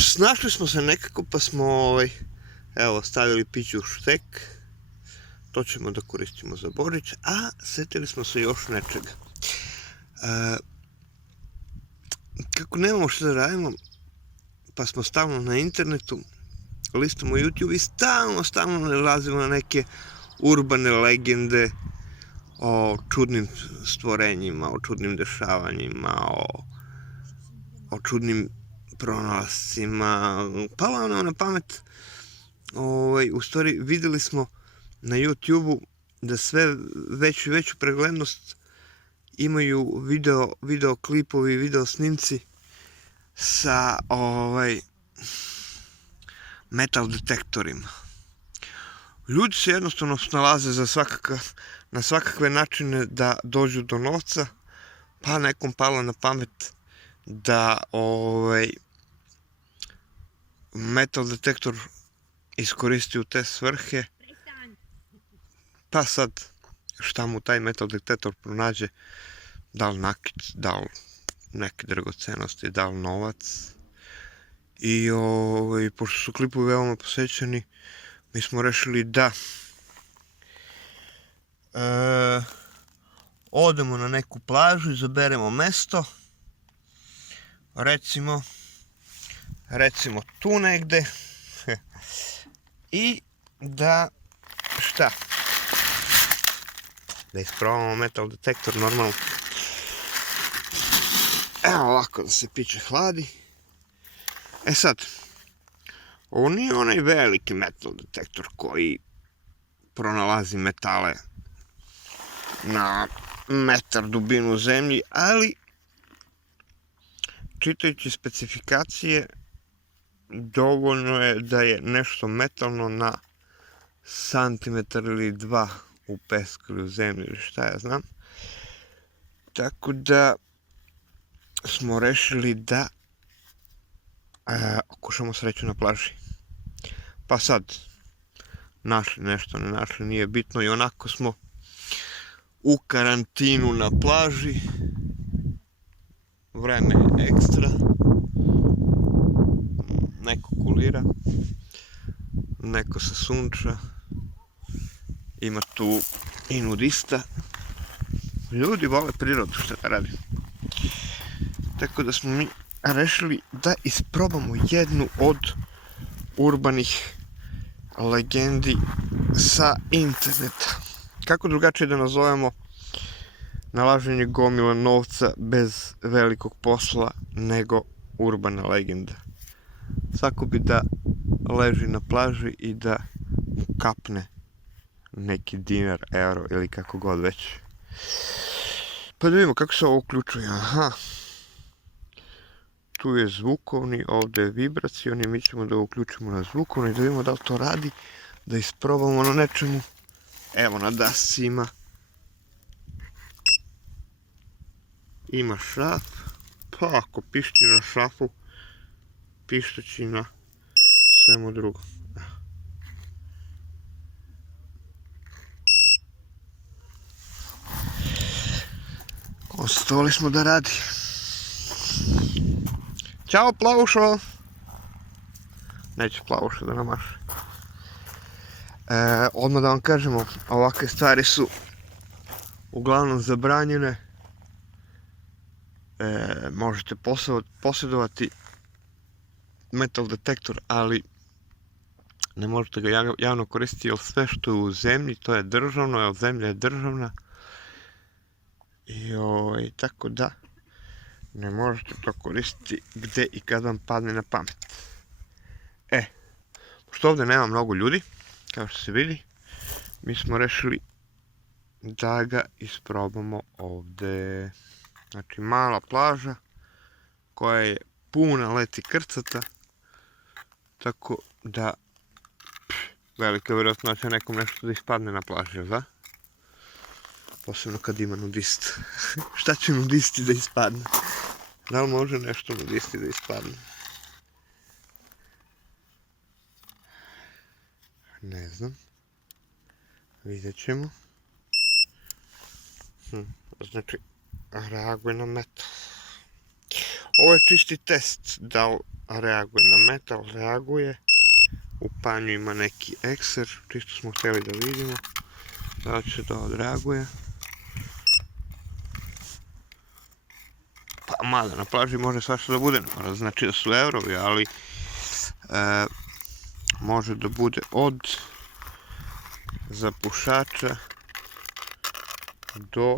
Snašli smo se nekako pa smo evo stavili piću u štek. To ćemo da koristimo za Božić, a setili smo se još nečega. Kako nemamo što da radimo, pa smo stalno na internetu, listamo YouTube i stalno nalazimo na neke urbane legende o čudnim stvorenjima, o čudnim dešavanjima, o čudnim pronalascima. Palo nam na pamet, u stvari videli smo na YouTube-u da sve veću preglednost imaju video klipovi, video snimci sa metal detektorima. Ljudi se jednostavno snalaze na svakakve načine da dođu do novca, pa nekom palo na pamet da metal detektor iskoristi u te svrhe. Pa sad, šta mu taj metal detektor pronađe, da li nakit, da li neke dragocenosti, da li novac. I pošto su klipovi veoma posećeni, mi smo rešili da odemo na neku plažu, izaberemo mesto, recimo tu negde, i da isprobamo metal detektor normalno. Evo ovako da se piće hladi. E sad, ovo nije onaj veliki metal detektor koji pronalazi metale na metar dubinu u zemlji, ali čitajući specifikacije dovoljno je da je nešto metalno na santimetar ili dva u pesku ili u zemlji ili šta ja znam. Tako da smo rešili da okušamo sreću na plaži. Pa sad, našli nešto, ne našli, nije bitno, i onako smo u karantinu na plaži, vreme je ekstra, neko kulira, neko se sunča, ima tu i nudista. Ljudi vole prirodu, šta da radi. Tako da smo mi rešili da isprobamo jednu od urbanih legendi sa interneta. Kako drugačije da nazovemo nalaženje gomila novca bez velikog posla nego urbana legenda. Svako bi da leži na plaži i da mu kapne neki dinar, euro ili kako god već. Pa da vidimo kako se ovo uključuje. Aha. Tu je zvukovni, ovdje je vibracioni, mi ćemo da uključimo na zvukovni, da vidimo da li to radi, da isprobamo na nečemu. Evo, na dasci ima šraf, pa ako pišti na šrafu, pišteći na svemu drugom. Konstatovali smo da radi. Ćao plavušo! Neće plavušo da namaše. Odmah da vam kažemo, ovakve stvari su uglavnom zabranjene. Možete posjedovati metal detektor, ali ne možete ga javno koristiti, jer sve što je u zemlji, to je državno, jer zemlja je državna. I tako da ne možete to koristiti gde i kad vam padne na pamet. Pošto ovdje nema mnogo ljudi, kao što se vidi, mi smo rešili da ga isprobamo ovdje. Znači, mala plaža koja je puna leti krcata, tako da velika vjerojatnoća nekom nešto da ispadne na plaži, da? Posebno kad ima nudist. Šta će nudisti da ispadne? Da li može nešto nudisti da ispadne? Ne znam. Vidjet ćemo. Znači, reaguje na metal. Ovo je čisti test, da li reaguje na metal, reaguje. U panju ima neki ekser, čisto smo htjeli da vidimo da li će to odreaguje. Pa mada, na plaži može svašta da bude, znači da su eurovi, ali može da bude od zapušača do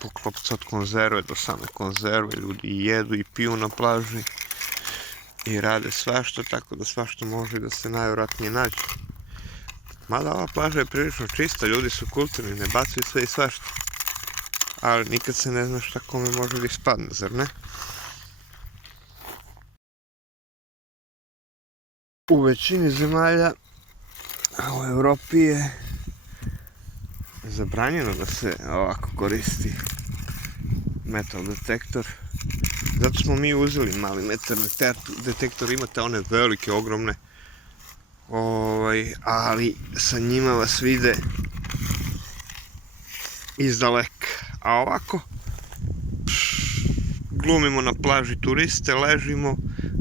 poklopca od konzerve do same konzerve. Ljudi jedu i piju na plaži i rade svašta, tako da svašta može da se najvjerojatnije nađe. Mada ova plaža je prilično čista, ljudi su kulturni, ne bacaju sve i svašta. Ali nikad se ne zna šta kome može da ispadne, zar ne? U većini zemalja u Evropi je zabranjeno da se ovako koristi metal detektor. Zato smo mi uzeli mali metal detektor, imate one velike, ogromne, ali sa njima vas vide izdaleka. A ovako, glumimo na plaži turiste, ležimo,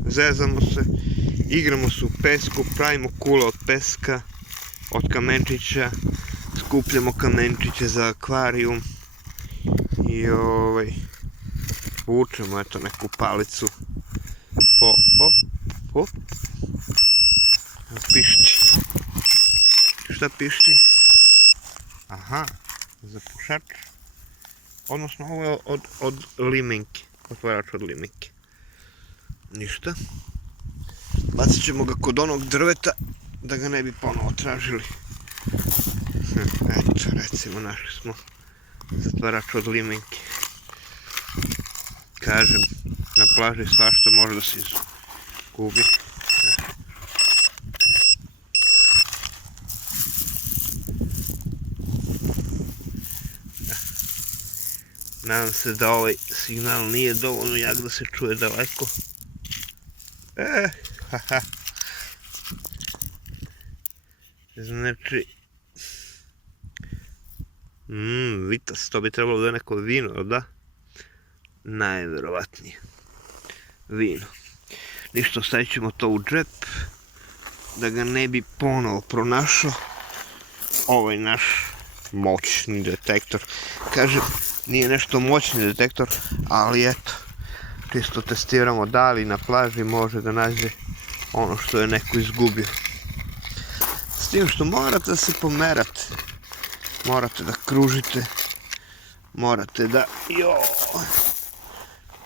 zezamo se, igramo se u pesku, pravimo kule od peska, od kamenčića, skupljamo kamenčiće za akvarijum i vučemo eto neku palicu po pišći. Šta pišći? Aha, zapušač. Odnosno ovo je od limenke, otvarač od limenke. Ništa. Bacit ćemo ga kod onog drveta da ga ne bi ponovo tražili. Eto, recimo, našli smo zatvarač od limenke. Kažem, na plaži svašta može da se izgubi. Nadam se da ovaj signal nije dovoljno jak da se čuje daleko. Haha. Znači... Vitas, to bi trebalo da je neko vino, da? Najvjerovatnije. Vino. Ništa, stavit ćemo to u džep, da ga ne bi ponovo pronašao ovaj naš moćni detektor. Kažem, nije nešto moćni detektor, ali eto, čisto testiramo da li na plaži može da nađe ono što je neko izgubio. S tim što morate da se pomerate, morate da kružite, morate da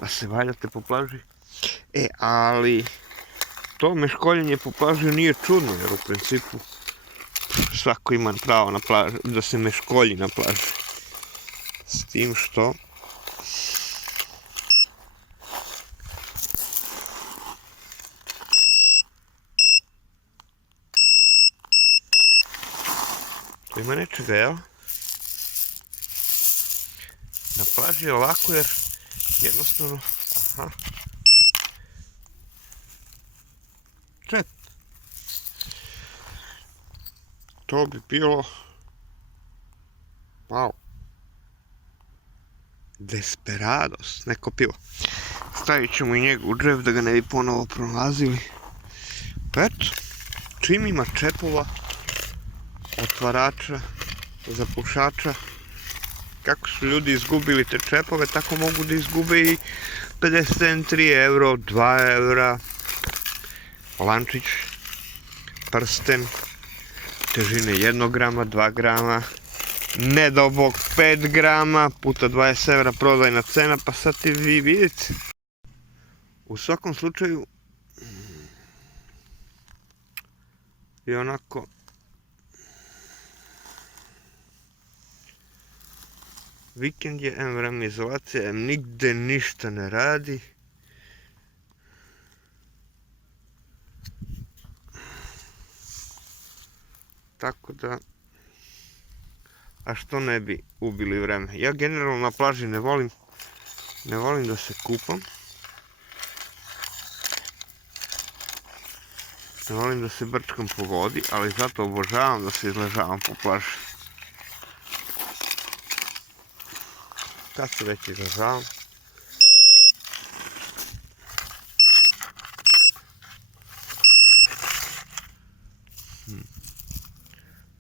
se valjate po plaži. Ali to meškoljenje po plaži nije čudno, jer u principu svako ima pravo na plaži, da se meškolji na plaži. S tim što tu ima nečega, jel? Na plaži je ovako jer jednostavno, čep. To bi bilo, wow, Desperados, neko pivo. Stavit ćemo i njega u džep da ga ne bi ponovo pronalazili. Pa eto, čim ima čepova, otvarača, zapušača, kako su ljudi izgubili te čepove, tako mogu da izgube i 50 cent, 3 euro, 2 eura, lančić, prsten, težine 1 grama, 2 grama, ne dao Bog 5 grama, puta 20 eura prodajna cena, pa sad ti vi vidite. U svakom slučaju, je onako vikend je, vreme izolacija, nigde ništa ne radi. Tako da, a što ne bi ubili vreme? Ja generalno na plaži ne volim da se kupam. Ne volim da se brčkam po vodi, ali zato obožavam da se izležavam po plaži. Kad se već izležavam,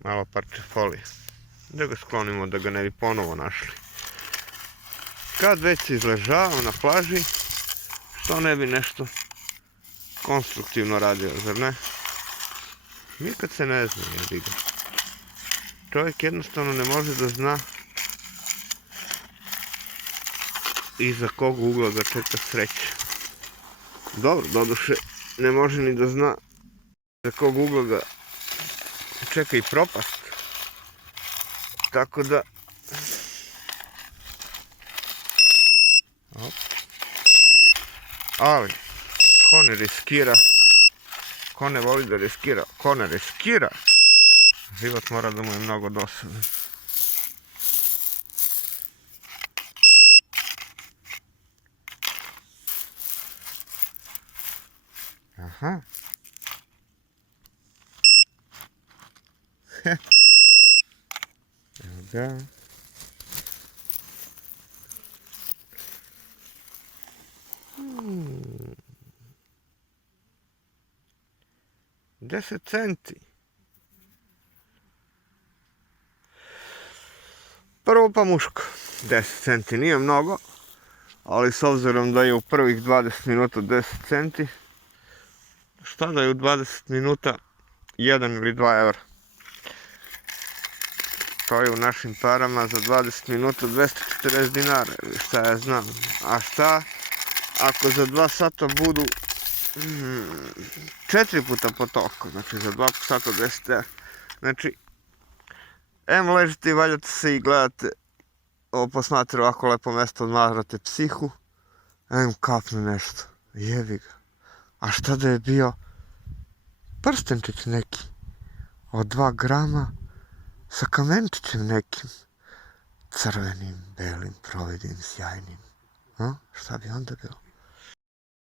malo parče folije. Da ga sklonimo da ga ne bi ponovo našli. Kad već se izležavam na plaži, što ne bi nešto konstruktivno radio, zar ne? Nikad se ne zna, jebi ga. Čovjek jednostavno ne može da zna iza kog ugla ga čeka sreća. Dobro, doduše, ne može ni da zna iza kog ugla ga čeka i propast. Tako da... Ali, ko ne riskira, ko ne voli da riskira, ko ne riskira, život mora da mu je mnogo dosadan. Aha. Evo ga. Hmm. 10 centi. Prvo pa muško. 10 centi nije mnogo, ali s obzirom da je u prvih 20 minuta 10 centi, šta da je u 20 minuta 1 ili 2 evra? To je u našim parama za 20 minuta 240 dinara, ili šta ja znam. A šta ako za 2 sata budu 4 puta po toliko, znači za 2 sata 10 evra. Znači, em ležite i valjate se i gledate, posmatrate ovako lepo mjesto, odmarate psihu, em kapne nešto, jebi ga. A šta da je bio prstenčić neki od 2 grama sa kamenčićem nekim, crvenim, belim, providim, sjajnim. Šta bi onda bilo?